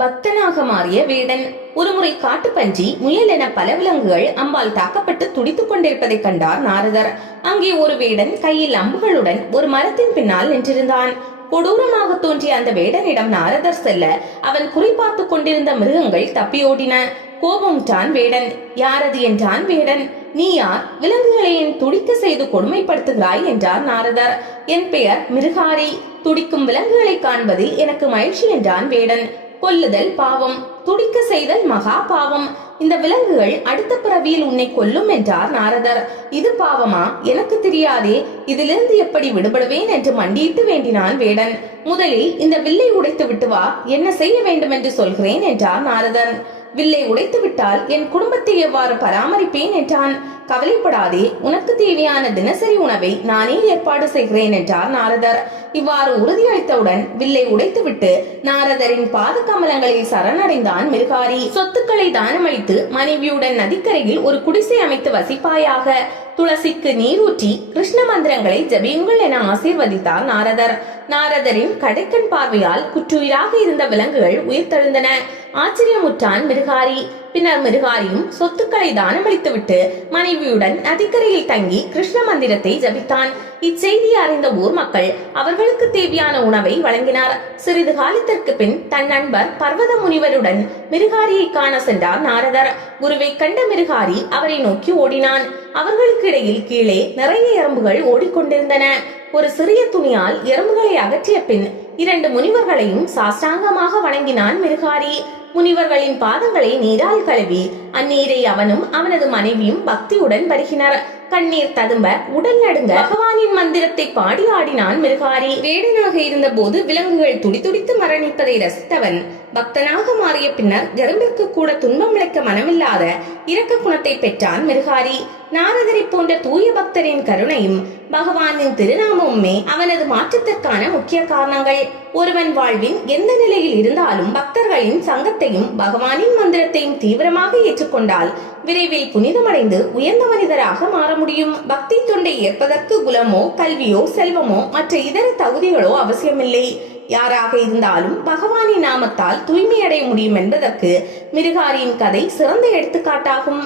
பக்தனாக மாறிய வேடன். ஒருமுறை காட்டுப்பன்றி முயல் என பல விலங்குகள் அம்பால் தாக்கப்பட்டு துடித்துக் கொண்டிருப்பதை கண்டார் நாரதர். அங்கே ஒரு வேடன் கையில் அம்புகளுடன் ஒரு மரத்தின் பின்னால் நின்றிருந்தான். கொடூரமாக தோன்றிய அந்த வேடனிடம் நாரதர் செல்ல அவன் குறிபார்த்துக் கொண்டிருந்த மிருகங்கள் தப்பியோடின. கோபம் டான் வேடன். யாரது என்றான் வேடன்? நீ யார்? விலங்குகளை என் துடிக்க செய்து கொடுமைப்படுத்துகிறாய் என்றார் நாரதர். என் பெயர் மிருகாரி. துடிக்கும் விலங்குகளை காண்பதில் எனக்கு மகிழ்ச்சி என்றான் வேடன். கொல்லுதல் பாவம். துடிக்க செய்தல் மகா பாவம். இந்த விலங்குகள் அடுத்த பிறவியில் உன்னை கொல்லும் என்றார் நாரதர். இது பாவமா? எனக்கு தெரியாதே. இதிலிருந்து எப்படி விடுபடுவேன் என்று மண்டியிட்டு வேண்டினான் வேடன். முதலில் இந்த வில்லை உடைத்து விட்டு வா. என்ன செய்ய வேண்டும் என்று சொல்கிறேன் என்றார் நாரதன். வில்லை உடைத்து விட்டால் என் குடும்பத்தை எவ்வாறு பராமரிப்பேன் என்றான். கவலைப்படாதே. உனக்கு தேவையான தினசரி உணவை நானே ஏற்பாடு செய்கிறேன் என்றார் நாரதர். இவ்வாறு உறுதியளித்தவுடன் வில்லை உடைத்துவிட்டு நாரதரின் பாத கமலங்களில் சரணடைந்தான் மிருகாரி. சொத்துக்களை தானமளித்து மனைவியுடன் நதிக்கரையில் ஒரு குடிசை அமைத்து வசிப்பாயாக. துளசிக்கு நீரூற்றி கிருஷ்ண மந்திரங்களை ஜபியுங்கள் என ஆசீர்வதித்தார் நாரதர். நாரதரின் கடைக்கண் பார்வையால் குற்றுயிராக இருந்த விலங்குகள் உயிர்த்தெழுந்தன. ஆச்சரியமுற்றான் மிருகாரி. பின்னர் மிருகாரியும் சொத்துக்களை தானமளித்துவிட்டு மனைவியுடன் நதிக்கரையில் தங்கி கிருஷ்ண மந்திரத்தை ஜபித்தான். இச்செய்தியை அறிந்த ஊர் மக்கள் அவர்களுக்கு தேவையான உணவை வழங்கினார். சிறிது காலத்திற்கு பின் தன் நண்பர் பர்வத முனிவருடன் மிருகாரியை காண சென்றார் நாரதர். குருவை கண்ட மிருகாரி அவரை நோக்கி ஓடினான். அவர்களுக்கு இடையில் கீழே நிறைய எறும்புகள் ஓடிக்கொண்டிருந்தன. ஒரு சிறிய துணியால் எறும்புகளை அகற்றிய பின் இரண்டு முனிவர்களையும் சாஷ்டாங்கமாக வணங்கினான் மிருகாரி. முனிவர்களின் பாதங்களை நீரால் கழுவி அந்நீரை அவனும் அவனது மனைவியும் பக்தியுடன் பருகினர். கண்ணீர் ததும்ப உடல் நடுங்க பகவானின் மந்திரத்தை பாடி ஆடினான் மிருகாரி. வேடனாக இருந்த போது விலங்குகள் துடிதுடித்து மரணிப்பதை ரசித்தவன். பக்தனாக மாறிய பின்னர் எறும்பிற்கு கூட துன்பம் இழைக்க மனமில்லாத இரக்க குணத்தை பெற்றான் மிருகாரி. நாரதரை போன்ற தூய பக்தரின் கருணையும் பகவானின் திருநாமமுமே அவனது மாற்றத்திற்கான முக்கிய காரணங்கள். ஒருவன் வாழ்வின் எந்த நிலையில் இருந்தாலும் பக்தர்களின் சங்கத்தையும் பகவானின் மந்திரத்தையும் தீவிரமாக ஏற்று ஏற்றுக்கொண்டால் விரைவில் புனிதமடைந்து உயர்ந்த மனிதராக மாற முடியும். பக்தி தொண்டை ஏற்பதற்கு குலமோ கல்வியோ செல்வமோ மற்ற இதர தகுதிகளோ அவசியமில்லை. யாராக இருந்தாலும் பகவானின் நாமத்தால் தூய்மையடைய முடியும் என்பதற்கு மிருகாரியின் கதை சிறந்த எடுத்துக்காட்டாகும்.